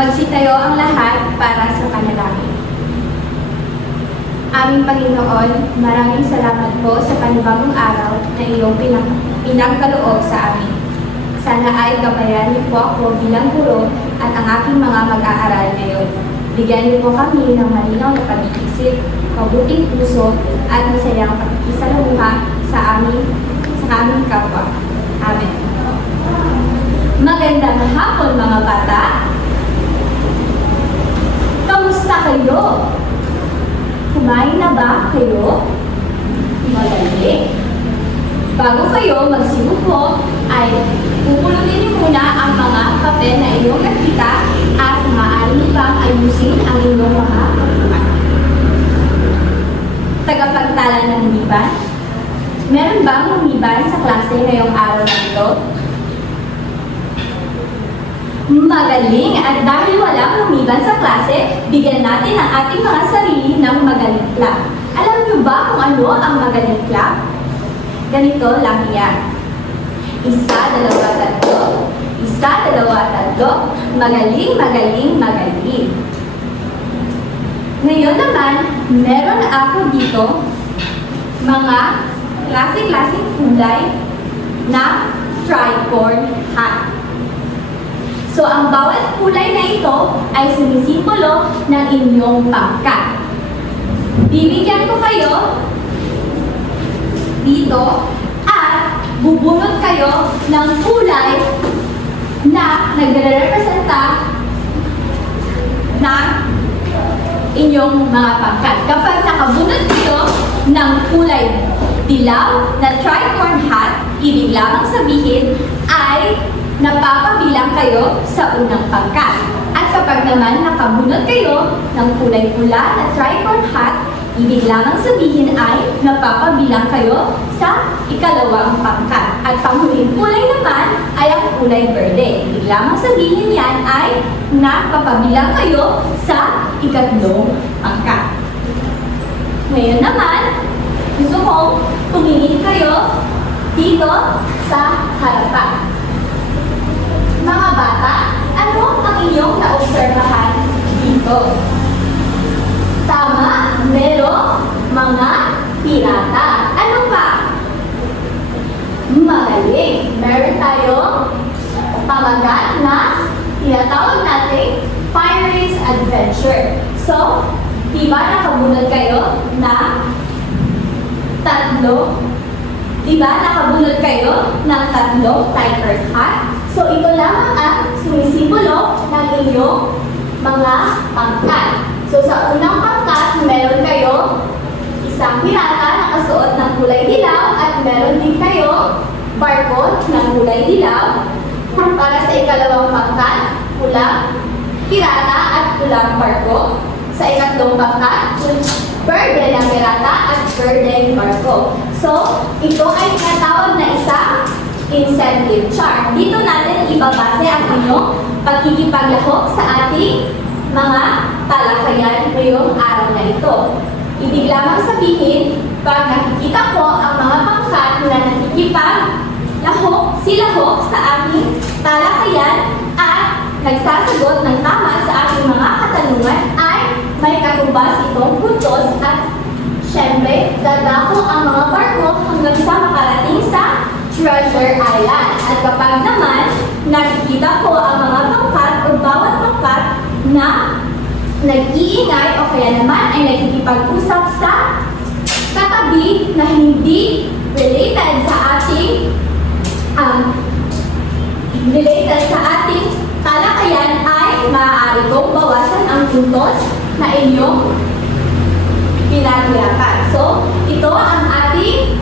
Magsitayo ang lahat para sa panalangin. Aming Panginoon, maraming salamat po sa panibagong araw na iyong pinagkaloob sa amin. Sana ay gabayan niyo po ako bilang guro at ang aking mga mag-aaral ngayon. Bigyan niyo po kami ng malinaw na pag-iisip, mabuting puso at masayang pakikisalamuha sa aming kapwa. Amen. Magandang hapon mga bata! Kamusta kayo? Kumain na ba kayo? Magaling! Bago kayo magsimupo, ay pupulutin niyo muna ang mga papel na inyong nakita at maaari niyo pang ayusin ang inyong mga pagkuhan. Tagapagtala ng umiban? Meron bang umiban sa klase ngayong araw na ito? Magaling! At dahil walang umiban sa klase, bigyan natin ang ating mga sarili ng magaling club. Alam niyo ba kung ano ang magaling club? Ganito lang yan. 1, 2, 3. 1, 2, 3. Magaling, magaling, magaling. Ngayon naman, meron ako dito mga klase-klaseng kulay na tricorn hat. So, ang bawat kulay na ito ay sumisimbolo ng inyong pangkat. Bibigyan ko kayo dito at bubunot kayo ng kulay na nagre-representa ng inyong mga pangkat. Kapag nakabunot kayo ng kulay dilaw na tricorn hat, ibig lamang sabihin ay napapabilang kayo sa unang pangkat. At kapag naman nakabunot kayo ng kulay pula na tricorn hat, ibig lamang sabihin ay napapabilang kayo sa ikalawang pangkat. At panghuling kulay naman ay ang kulay berde. Ibig lamang sabihin yan ay napapabilang kayo sa ikatlong pangkat. Ngayon naman, gusto kong tumingin kayo dito sa harapan. Mga bata, ano ang inyong naobserbahan dito? Tama, merong mga pirata. Ano pa? Magaling. Meron tayong pamagat na tinatawag natin Pirates Adventure. So, diba nakabunod kayo na ng tatlong tiger hat? So, ito lamang ang sumisimbolo ng inyong mga pangkat. So, sa unang pangkat, meron kayo isang pirata na kasuot ng kulay dilaw at meron din kayo barko ng kulay dilaw. Para sa ikalawang pangkat, pulang pirata at pulang barko. Sa ikatlong pangkat, berde ng pirata at berde barko. So, ito ay tinatawag na isang incentive chart. Dito natin ibabase ang inyong pagkikipaglahok sa ating mga talakayan ngayong araw na ito. Ibig lamang sabihin, pag nakikita ko ang mga pangkat na silahok sa ating talakayan at nagsasagot ng tama sa ating mga katanungan ay may katumbas itong puntos at syempre, dadako ang mga barko hanggang sa makarating sa Treasure Island. At kapag naman nakikita ko ang mga pangkat o bawat pangkat na nag-iingay o kaya naman ay nakikipag-usap sa katabi na hindi related sa ating talakayan ay maaari kong bawasan ang puntos na inyong pinaglapan. So, ito ang ating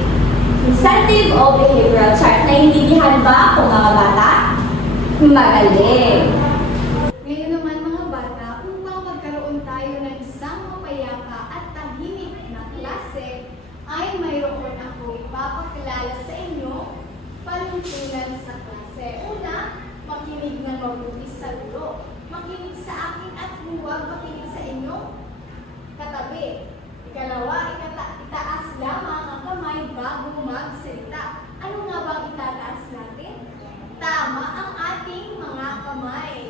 incentive o behavioral chart. Naiintindihan ba ako mga bata? Magaling! Ngayon naman mga bata, upang magkaroon tayo ng isang mapayapa at tahimik na klase, ay mayroon ako ipapakilala sa inyo panuntunan sa klase. Una, makinig ng mabuti sa guro. Makinig sa akin at huwag makinig sa inyo katabi. Ikalawa, itaas lamang ang kamay bago magsalita. Ano nga bang itataas natin? Tama ang ating mga kamay.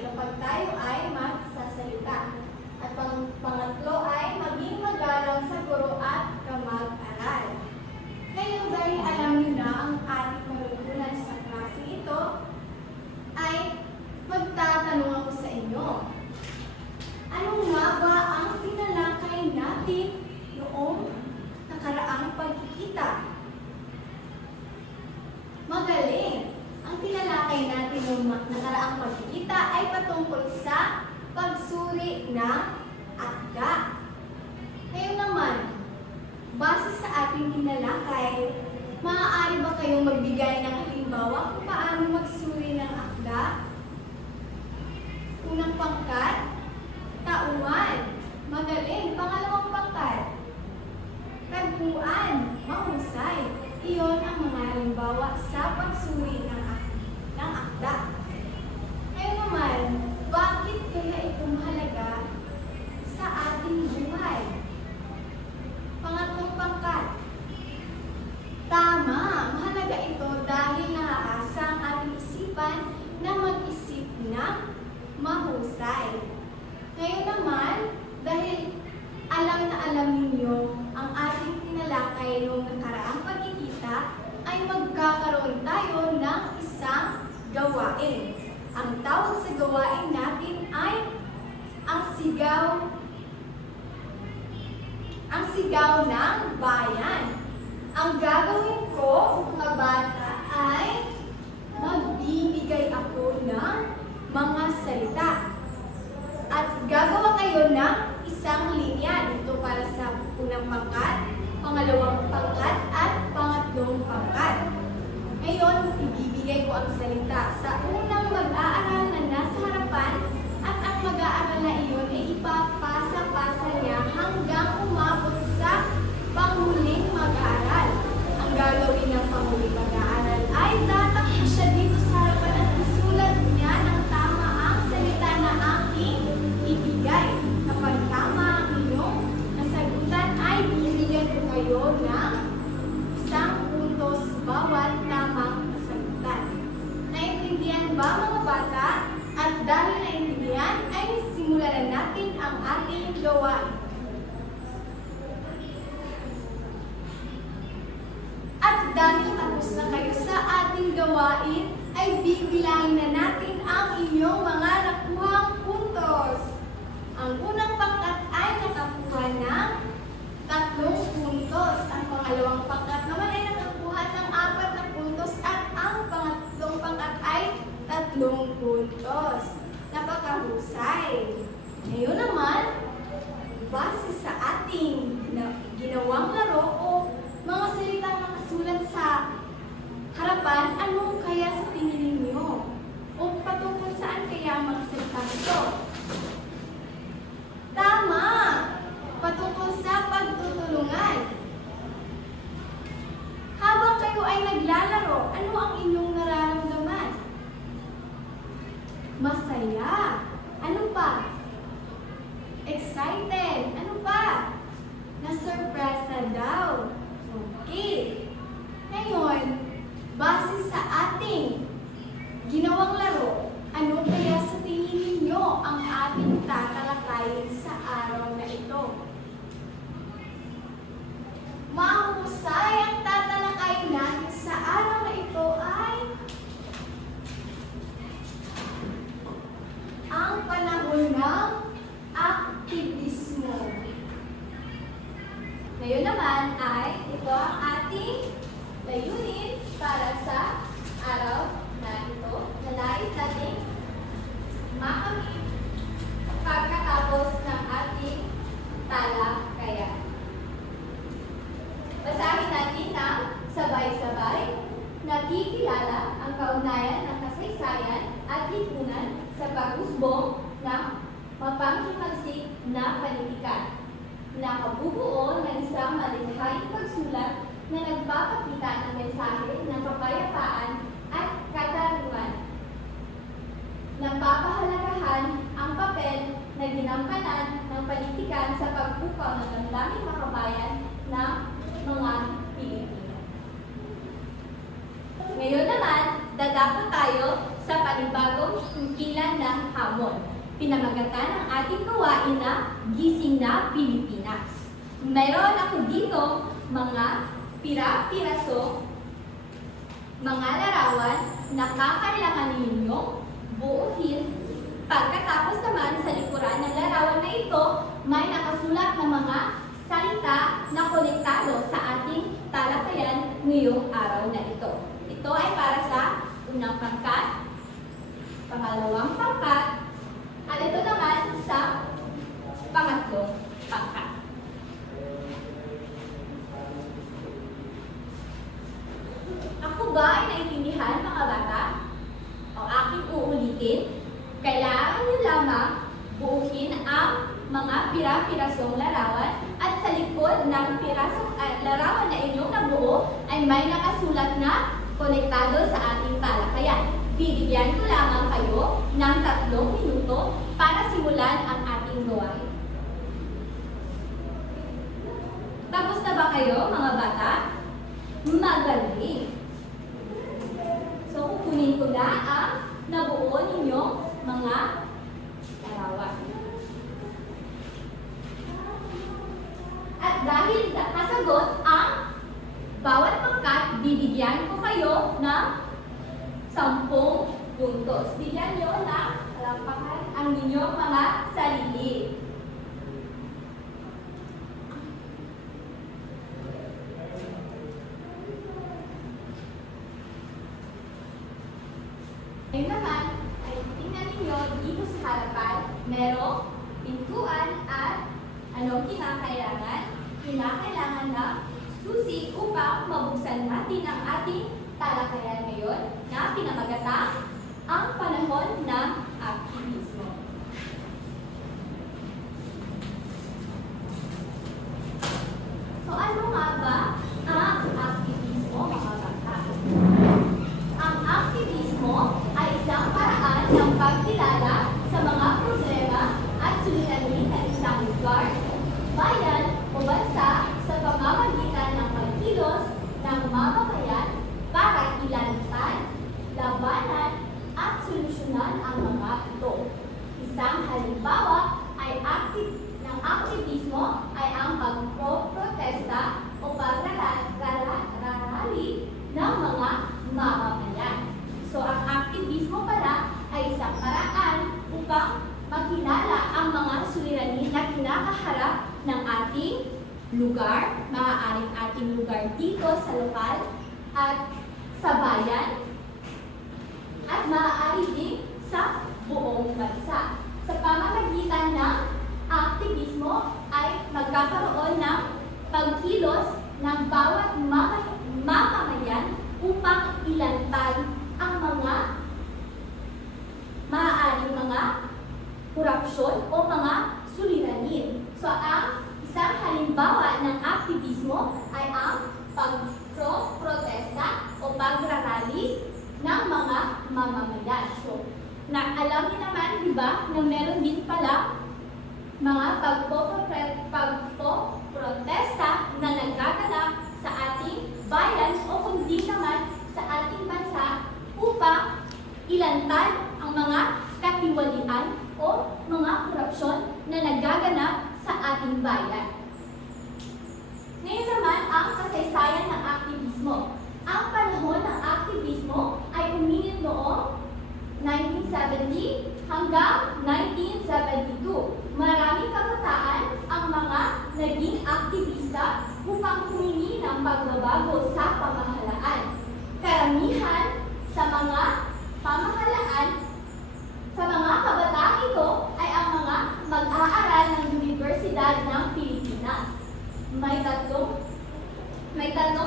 nakaraang pagkikita ay patungkol sa pagsuri ng akda. Ngayon naman, base sa ating tinalakay, maaari ba kayong magbigay ng halimbawa kung paano magsuri ng akda? Unang pangkat, tauhan, magaling. Pangalawang pangkat, tagpuan, mahusay. Iyon ang mga halimbawa sa pagsuri ng akda. Ngayon naman, bakit kaya ito mahalaga sa ating buhay? Pangatlong pangkat, tama, mahalaga ito dahil naaasa ang ating isipan na mag-isip ng mahusay. Ngayon naman, dahil alam na alam ninyo ang ating tinalakay noong nakaraang pagkikita, ay magkakaroon tayo ng isang gawain. Ang tawag sa gawain natin ay ang sigaw ng bayan. Ang gagawin ko, mga bata, ay magbibigay ako ng mga salita. At gagawa kayo ng isang linya. Ito para sa unang pangkat, pangalawang pangkat, at pangatlong pangkat. Ngayon, ibibigay ko ang salita sa unang mag-aaral na nasa harapan at ang mag-aaral na iyon ay ipapasa-pasa niya hanggang umabot sa panghuling mag-aaral. Ang gagawin ng panghuling mag-aaral ay tatakbo siya dito sa harapan at isulat niya ng tama ang salita na aking ibigay. Kapag tama ang inyong nasagutan ay bibigyan ko kayo ng isang puntos bawat tamang nasagutan. Naintindihan ba mga bata? At dahil naintindihan ay simulan na natin ang ating gawain. At dahil tapos na kayo sa ating gawain, ay bibilangin na natin ang inyong mga nakuhang puntos. Ang unang pangkat ay nakakuha ng 3 puntos. Ang pangalawang pangkat naman ay nakakuha ng 4 na puntos at ang pangatlong pangkat ay 3 puntos. Napakahusay. Ngayon naman, base sa ating ginawang laro o mga salitang nakasulat sa harapan, ano kaya sa tingin ninyo? O patungkol saan kaya ang mga salitang ito? Tama! Patungkol sa pagtutulungan. Habang kayo ay naglalaro, ano ang inyong nararamdaman? Masaya. Ano pa? Excited. Ano pa? Na-surpresa daw. Okay. Ngayon, base sa ating ginawang laro, ano kaya sa tingin ninyo ang ating tatalakayin sa araw na ito? Mahusay ang tatalakayin natin sa araw na ito ay ang panahon ng aktivismo. Ngayon naman ay ito ang ating layunin para sa araw na ito na nais natin makamit pagkatapos ng ating talakayan. Basahin natin ng sabay-sabay. Nakikilala ang kaugnayan ng kasaysayan at lipunan sa paghusbong ng mapanghimagsik na panitikan. Nakabubuo ng isang malikhaing pagsulat na nagpapakita ng mensahe ng kapayapaan at katarungan. Napapahalagahan ang papel na ginampanan ng panitikan sa pagpukaw ng damdaming makabayan ng mga Pilipino. Ngayon naman, dadako tayo sa panibagong tungkilan ng hamon. Pinamagatan ang ating gawain na Gising na Pilipinas. Mayroon ako dito mga pira-piraso, mga larawan na kakailangan ninyong buuhin. Pagkatapos naman sa likuran ng larawan na ito, may nakasulat na mga salita na konektado sa ating talakayan ngayong araw na ito. Ito ay para sa unang pangkat, pangalawang pangkat at ito naman sa pangatlong pangkat. Ako ba ay naintindihan mga bata? O aking uulitin, kailangan niyo lamang buuin ang mga pira-pirasong larawan at sa likod ng pirasong larawan na inyong nabuo ay may nakasulat na konektado sa ating talakayan. Bibigyan ko lamang kayo ng 3 minuto para simulan ang ating gawain. Tapos na ba kayo mga bata? Magaling! So, kukunin ko na ang nabuo ninyong mga larawan. At dahil kasagot ang bawat pangkat, bibigyan ko kayo ng 10 puntos. Bigyan nyo ng palampakan ang inyong mga sarili. Ngayon naman, ay tingnan ninyo dito sa harapan, merong pintuan at anong kinakailangan? Kinakailangan ng susi upang mabuksan natin ang ating talakayan ngayon na pinamagatang ang panahon ng aktivismo. So ano nga ba ang aktivismo mga bata? Ang aktivismo ay isang paraan ng pagkilala sa mga problema at suliranin ng isang lugar, bayan o bansa sa pamamagitan ng pagkilos ng mamamayan para ilantan, labanan at solusyonan ang mga ito. Isang halimbawa ay ng aktivismo ay ang pagproprotesta o pagrarally ng mga mamamayan. So, ang aktivismo pala ay isang paraan upang makilala ang mga suliranin na kinakaharap ng ating lugar, maaaring ating lugar dito sa lokal at sa bayan, at maaari din sa buong bansa. Sa pamamagitan ng aktivismo ay magkakaroon ng pagkilos ng bawat mamamayan upang ilantad ang mga maaaring mga korupsyon o mga suliranin. So, ang isang halimbawa ng aktivismo ay ang pagprotesta o pagrarally ng mga mamamayan. So, alam niyo naman, di ba, na meron din pala mga pagpoprotesta na nagaganap sa ating bayan o kundi naman sa ating bansa upang ilantad ang mga katiwalian o mga korupsyon na nagaganap sa ating bayan. Ngayon naman ang kasaysayan ng aktivismo. Ang panahon ng aktivismo ay uminit noong 1970 hanggang 1972. Maraming kabataan ang mga naging aktivista upang humingi ng pagbabago sa pamahalaan. Karamihan sa mga pamahalaan sa mga kabataan ito ay ang mga mag-aaral ng Universidad ng Pilipinas. May tatlong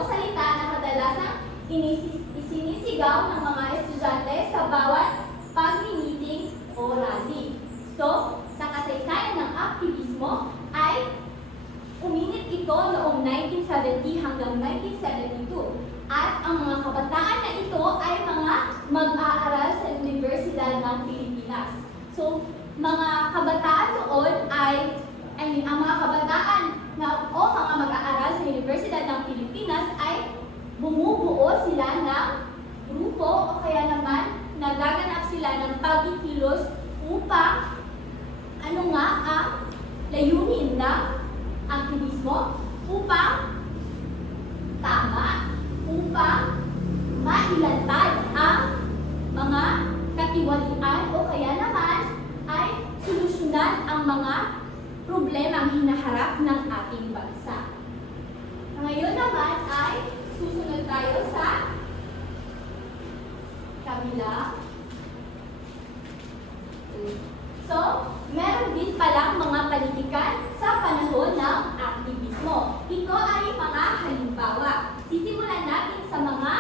salita na kadalasang isinisigaw ng mga estudyante sa bawat pag-meeting o rally. So, sa kasaysayan ng aktivismo ay uminit ito noong 1970 hanggang 1972. At ang mga kabataan na ito ay mga mag-aaral sa Universidad ng Pilipinas. So, mga kabataan doon ang mga kabataan na o mga mag-aaral sa Universidad ng Pilipinas ay bumubuo sila ng grupo o kaya naman nagaganap sila ng pagkikilos upang ano nga ang layunin ng aktivismo upang upang mailantad ang mga katiwalian o kaya naman ay solusyonan ang mga problemang hinaharap ng ating bansa. Ngayon naman ay susunod tayo sa kabilang So, meron din palang mga panitikan sa panahon ng aktivismo. Ito ay mga halimbawa. Sisimulan natin sa mga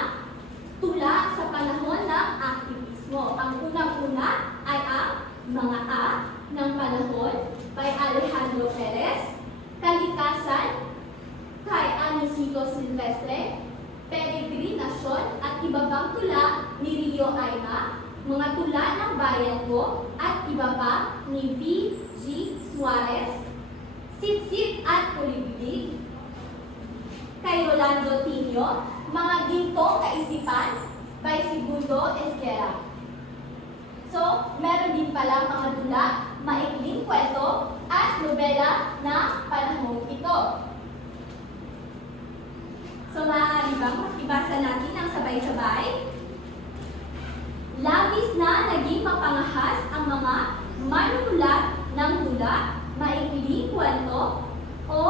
tula sa panahon ng aktivismo. Ang unang-una ay ang Mga A ng Panahon by Alejandro Perez, Kalikasan kay Anisito Silvestre, Peregrinacion at iba pang tula ni Rio Ayma, Mga Tula ng Bayan Ko at iba pa ni V.G. Suarez, Sitsit at Kuliglig, kay Rolando Tino, Mga Gintong Kaisipan by Segundo Esguera. So, meron din palang mga tula, maikling kwento at nobela na panahon ito. So, maaari bang makibasa natin ang sabay-sabay? Labis na naging mapangahas ang mga manunulat ng tula, maikling kwento, o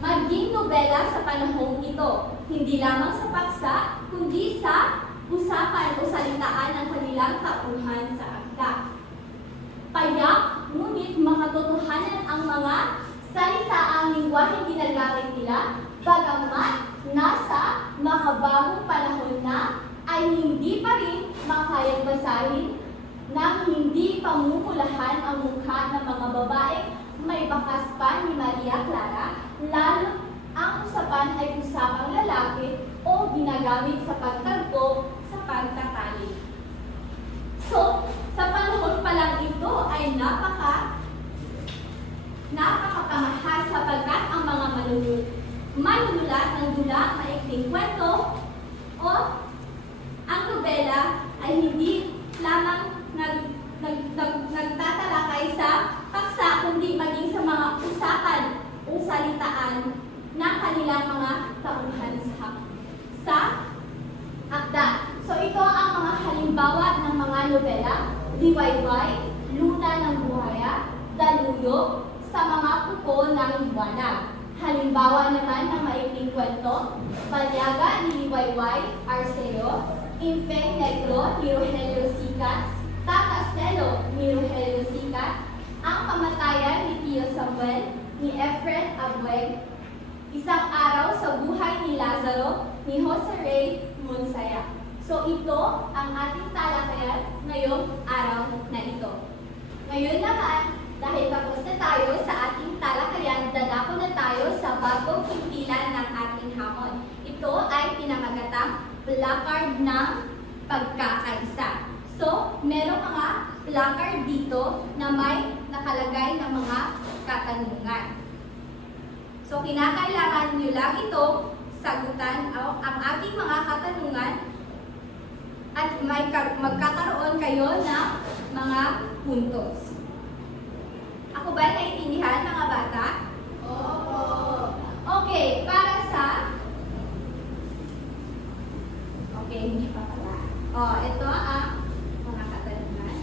maging nobela sa panahong ito, hindi lamang sa paksa, kundi sa usapan o salitaan ng kanilang tauhan sa akda. Payak, ngunit makatotohanan ang mga salitaang lingwaheng ginagamit nila, bagamat nasa mahabagong panahon na, ay hindi pa rin makayang basahin nang hindi pamumulahan ang mukha ng mga babaeng may bakas pa ni Maria Clara, lalo ang usapan ay usapang lalaki o ginagamit sa pagtagpo sa pagtatali. So, sa panahon pa lang ito ay napakapangahas sapagkat ang mga manunulat ng dula, maikling kwento o ang nobela ay hindi lamang nagtatalakay sa paksa kundi maging sa mga usapan o salitaan ng kanilang mga tauhan sa akda. So ito ang mga halimbawa ng mga nobela, Liwayway, Luna ng Buhaya, Daluyo, Sa Mga Kuko ng Liwanag. Halimbawa naman ng maikling kwento, Banyaga ni Liwayway, Arceo, Impeng Negro ni Rogelio Sicat, Tatastelo ni Rogelio Sicat, Ang Kamatayan ni Tio Samuel ni Efren Abueg, Isang Araw sa Buhay ni Lazaro ni Jose Ray Monsaya. So ito ang ating talakayan ngayong araw na ito. Ngayon naman, dahil tapos na tayo sa ating talakayan, dadako na tayo sa bagong himpilan ng ating hamon. Ito ay pinamagatang placard ng pagkakaisa. So, merong mga placard dito na may nakalagay na mga katanungan. So, kinakailangan nyo lang ito sagutan ang ating mga katanungan at magkakaroon kayo ng mga puntos. Ako ba naiintindihan, mga bata? Oo. Okay, para sa... Okay, hindi pa pala. Ito ang mga katanungan.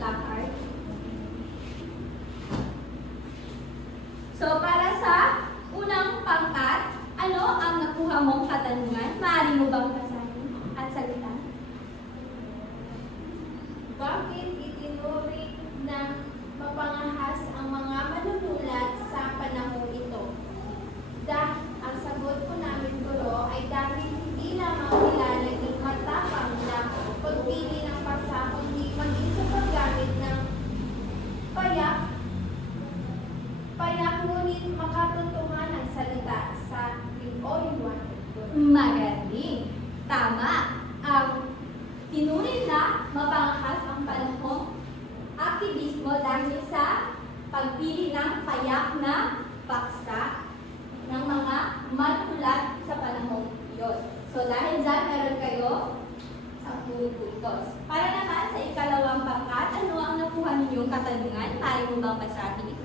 Placard. So, para sa unang pangkat, ano ang nakuha mong katanungan? Maaari mo bang basahin at sagutan? Bakit itinuring ng mapangahas ang mga manunulat sa panahon ito? Ang sagot po namin, Guro, ay dahil hindi lamang nila naging matapang na pagpili ng paksa, kundi maging sa paggamit ng payak ngunit makatotohanan ng salita sa liwanag. Magaling. Tama. Tinuring na mapangahas ang panahong aktivismo dahil sa pagpili ng payak na paksa ng mga manunulat sa panahong iyon. So dahil dyan, meron kayo 10 puntos. Para naman sa ikalawang pangkat, ano ang nakuha ninyong katanungan? Tayo mo bang basahin?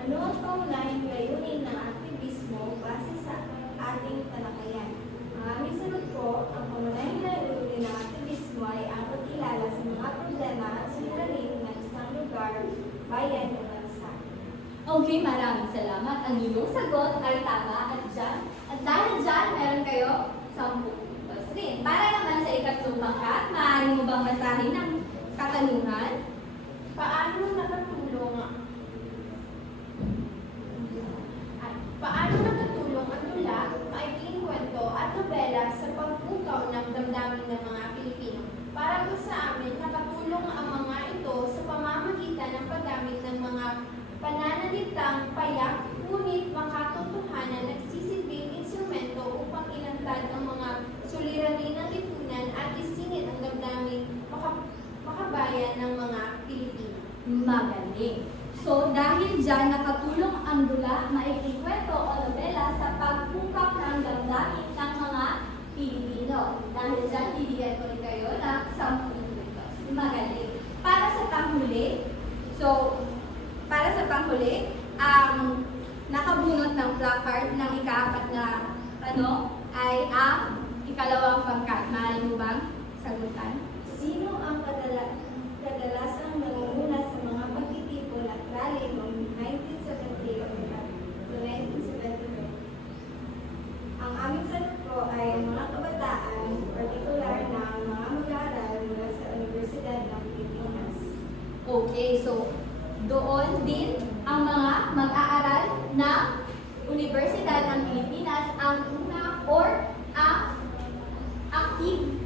Ano ang pangunahing layunin ng aktivismo base sa ating talakayan? Ang aming sagot po, ang pangunahing layunin ng aktivismo ay ang pagkilala sa mga problema at suliranin ng isang lugar, bayan o bansa. Okay, maraming salamat. Ang iyong sagot ay tama at dahil dyan, meron kayo 10 puntos rin. Para naman sa ikatlong pangkat, maaari mo bang basahin ang katanungan? Paano nakatulong ang tula, maikling kwento at nobela sa pagpukaw ng damdamin ng mga Pilipino? Para po sa amin, nakatulong ang mga ito sa pamamagitan ng paggamit ng mga pananalitang payak, ngunit makatotohanan nagsisilbing instrumento upang ilantad ang mga suliranin ng lipunan at isingit ang damdamin makabayan ng mga Pilipino. Magaling. So, dahil dyan, nakatulong ang dula, maikling kwento o nobela sa pagpungkap ng damdamin ng mga Pilipino. Dahil dyan, bibigyan ko rin kayo ng 10 minutos. Magaling. Para sa panghuli, ang nakabunot ng placard ng ika-4 na ay ang ikalawang pangkat. Maaari mo bang sagutan? Sino ang kadalasang nangunguna sa mga pagtitipon at rally noong 1970 to 1972? Ang aming sagot po ay ang mga kabataan, partikular na ang mga mag-aaral mula sa Universidad ng Pilipinas. Okay, so doon din ang mga mag-aaral ng Universidad ng Pilipinas ang una or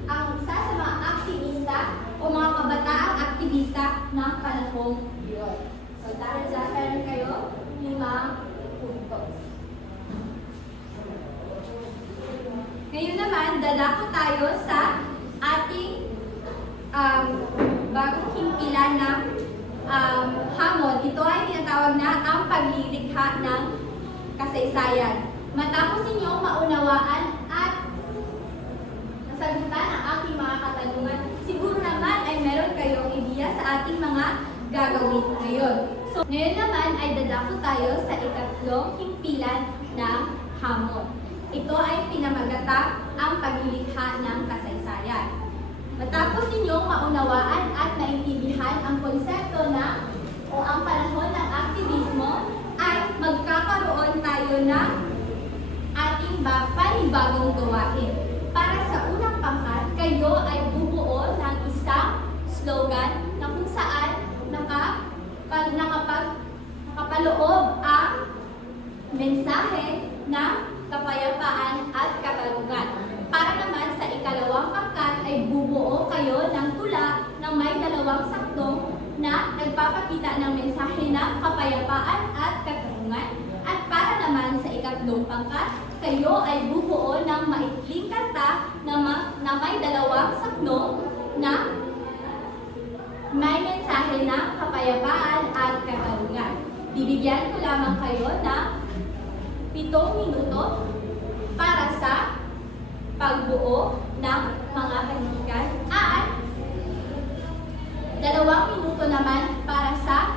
ang isa sa mga aktivista o mga kabataang aktivista ng panahong yun. So dahil dyan, meron kayo 5 puntos. Ngayon naman, dadako tayo sa ating bagong himpilan ng hamon. Ito ay tinatawag na ang paglilikha ng kasaysayan. Matapos ninyong maunawaan at nasagutan ang aking mga katanungan, siguro naman ay meron kayong ideya sa ating mga gagawin ngayon. So, ngayon naman ay dadako tayo sa ikatlong himpilan ng hamon. Ito ay pinamagatang ang paglilikha ng kasaysayan. Matapos ninyong maunawaan at naintindihan ang konsepto o ang panahon ng aktivismo, ay magkakaroon tayo ng ating panibagong gawain. Para sa unang pangkat, kayo ay bubuo ng isang slogan na kung saan nakapaloob ang mensahe ng kapayapaan at katarungan. Para naman sa ikalawang pangkat ay bubuo kayo ng tula na may 2 saktong na nagpapakita ng mensahe ng kapayapaan at katarungan. At para naman sa ikatlong pangkat, kayo ay bubuo ng maikling kanta na may 2 saktong na may mensahe ng kapayapaan at katarungan. Bibigyan ko lamang kayo ng 7 minuto para sa pagbuo ng mga kaibigan at 2 minuto naman para sa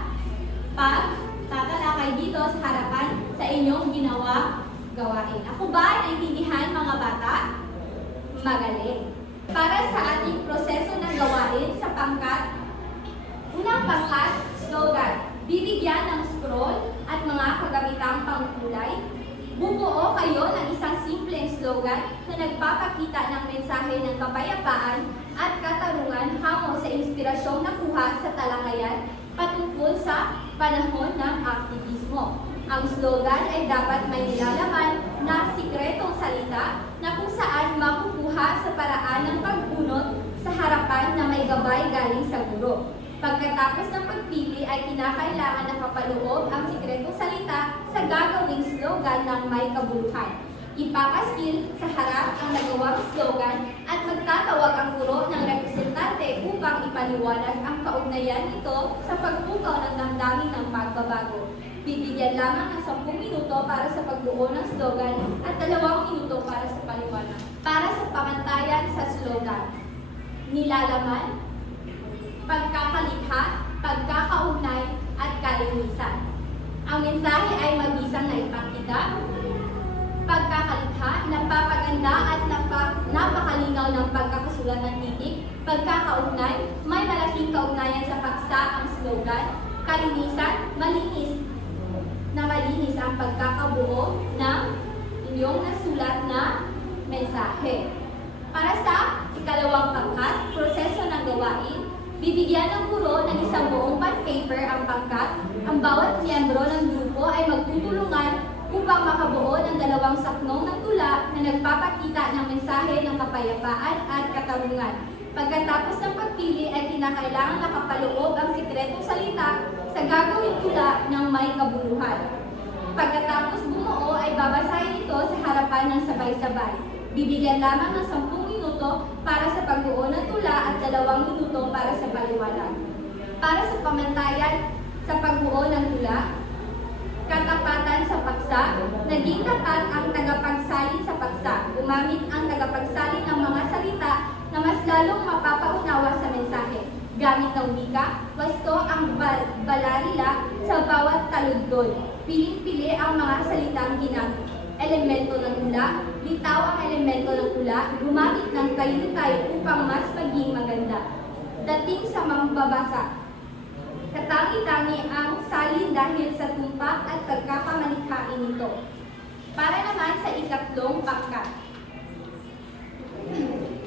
pagtatalakay dito sa harapan sa inyong gawain. Ako ba ay naintindihan mga bata? Magaling. Para sa ating proseso ng gawain sa pangkat, unang pangkat, slogan. Bibigyan ng scroll at mga kagamitang pangkulay. Bubuo kayo ng isang simpleng slogan na nagpapakita ng mensahe ng kapayapaan at katarungan hango sa inspirasyong nakuha sa talakayan patungkol sa panahon ng aktivismo. Ang slogan ay dapat may nilalaman na sikretong salita na kung saan makukuha sa paraan ng pagbunot sa harapan na may gabay galing sa guro. Pagkatapos ng pagpili ay kinakailangan na kapaloob ang sikretong salita sa gagawing slogan ng may kabuluhan. Ipapaskil sa harap ang nagawang slogan at magtatawag ang guro ng representante upang ipaliwanag ang kaugnayan nito sa pagpukaw ng damdamin ng pagbabago. Bibigyan lamang ng 10 minuto para sa pagbuo ng slogan at 2 minuto para sa paliwanag. Para sa pamantayan sa slogan, nilalaman, pagkakalikha, pagkakaugnay, at kalinisan. Ang mensahe ay mabisang na ipakita, pagkakalikha, napapaganda at napakalinaw ng pagkakasulat ng titik, pagkakaugnay, may malaking kaugnayan sa paksa ang slogan, kalinisan, malinis ang pagkakabuo ng inyong nasulat na mensahe. Para sa ikalawang pangkat, proseso ng gawain, bibigyan Bibigyan ng guro ng isang buong pad paper ang pangkat. Ang bawat miyembro ng grupo ay magtutulungan upang makabuo ng dalawang saknong ng tula na nagpapakita ng mensahe ng kapayapaan at katarungan. Pagkatapos ng pagpili ay kinakailangan nakapaloob ang sikretong salita sa gagawing tula ng may kabuluhan. Pagkatapos bumuo ay babasahin ito sa harapan ng sabay-sabay. Bibigyan lamang ng 10 minuto para sa pagbuo ng tula at 2 minuto para sa paliwanag. Para sa pamantayan sa pagbuo ng tula, katapatan sa paksa, naging tapat ang tagapagsalin sa paksa. Gumamit ang tagapagsalin ng mga salita na mas lalong mapapaunawa sa mensahe. Gamit ng wika, wasto ang balarila sa bawat taludtod. Piling-pili ang mga salitang ginamit. Elemento ng tula, litaw ang elemento ng tula, gumamit ng tayo-tayo upang mas maging maganda. Dating sa mambabasa, katangi-tangi ang salin dahil sa tumpak at pagkakamalikhain nito. Para naman sa ikatlong pangkat.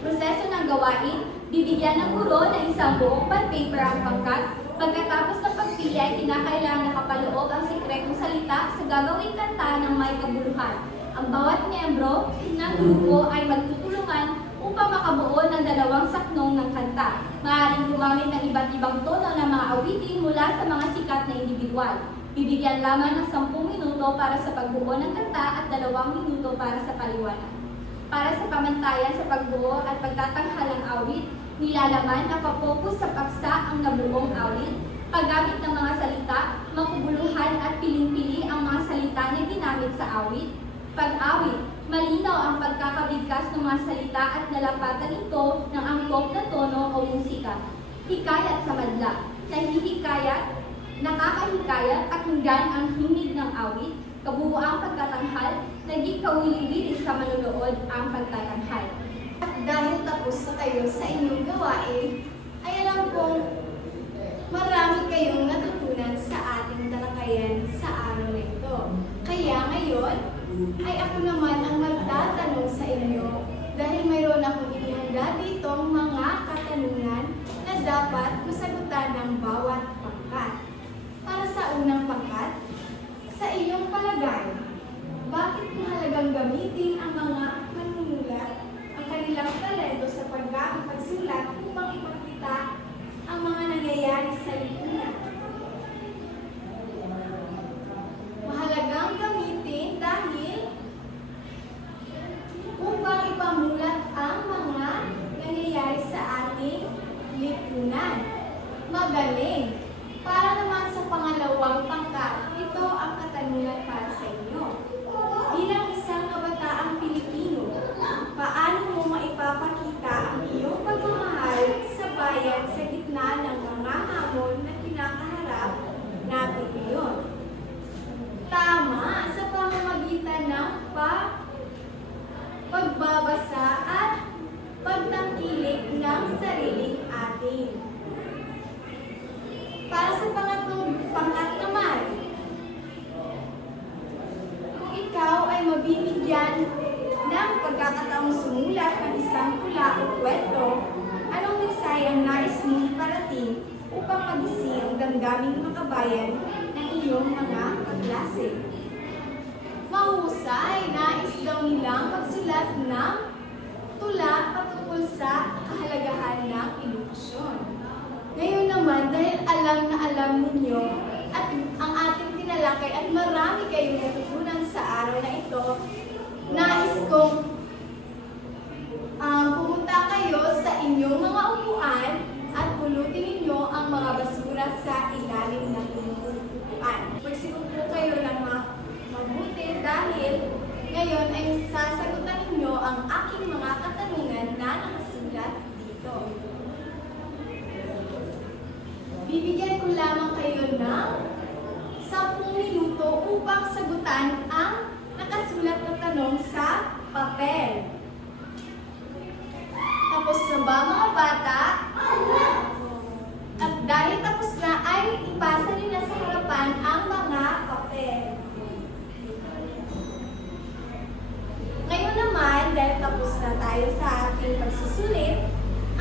Proseso ng gawain, bibigyan ng guro ng isang buong pad paper ang pangkat. Pagkatapos ng pagpili ay kinakailangan nakapaloob ang sikretong salita sa gagawing kanta ng may kabuluhan. Ang bawat miyembro ng grupo ay magtutulungan upang makabuo ng 2 saknong ng kanta. Maaaring gumamit ng iba't ibang tono ng mga awitin mula sa mga sikat na individual. Bibigyan lamang ng 10 minuto para sa pagbuo ng kanta at 2 minuto para sa paliwanag. Para sa pamantayan sa pagbuo at pagtatanghal ng awit, nilalaman nakapokus sa paksa ang nabuong awit. Paggamit ng mga salita, makubuluhan at piling-pili ang mga salita na ginamit sa awit. Pag-awit, malinaw ang pagkakabigkas ng mga salita at nalapatan ito ng angkop na tono o musika. Hikayat sa madla, nahihikayat, nakakahikayat, pakinggan ang himig ng awit. Kabuuang pagtatanghal, naging kawili-wili sa manunood ang pagtatanghal. At dahil tapos na kayo sa inyong gawain, ay alam kong marami kayong natutunan sa ating talakayan sa araw na ito. Kaya ngayon, ay ako naman ang magtatanong sa inyo dahil mayroon akong inihanda ditong mga katanungan na dapat masagutan ng bawat pangkat. Para sa unang pangkat, sa iyong palagay, bakit mahalagang gamitin ang mga manunulat ang kanilang talento sa pagsulat upang ipakita ang mga nangyayari sa lipunan? Mahalagang gamitin dahil upang ipamulat ang mga nangyayari sa ating lipunan. Magaling! Para naman sa pangalawang pangkat, ito ang katanungan para sa inyo. Bilang isang kabataang Pilipino, paano mo maipapakita ang iyong pagmamahal sa bayan sa gitna ng mga hamon na kinakaharap natin ngayon? Tama, sa pamamagitan ng pagbabasa at pagtangkilik ng sariling atin. Para sa pangatlong pangkat naman, kung ikaw ay mabibigyan ng pagkakataong sumulat ng isang tula o kwento, anong mensahe ang nais mong iparating upang magising ang damdaming makabayan ng iyong mga kaklase? Mahusay, nais daw nilang magsulat ng tula patungkol sa kahalagahan ng edukasyon. Ngayon naman, dahil alam na alam ninyo at ang ating tinalakay at marami kayong natutunan sa araw na ito, nais kong pumunta kayo sa inyong mga upuan at pulutin ninyo ang mga basura sa ilalim ng inyong upuan. Magsiupo kayo ng mabuti dahil ngayon ay sasagutan ninyo ang aking mga katanungan na nakasulat dito. Bibigyan ko lamang kayo ng 10 minuto upang sagutan ang nakasulat na tanong sa papel. Tapos na ba mga bata? At dahil tapos na ay ipasa nila sa harapan ang mga papel. Ngayon naman, dahil tapos na tayo sa ating pagsusulit,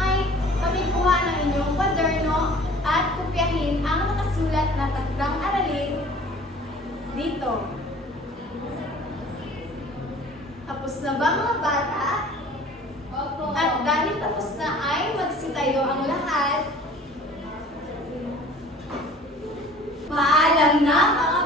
ay kami kuha ng inyong kwaderno kopyahin ang nakasulat na takdang aralin dito. Tapos na ba mga bata? Opo. At dahil tapos na ay magsitayo ang lahat. Paalam na mga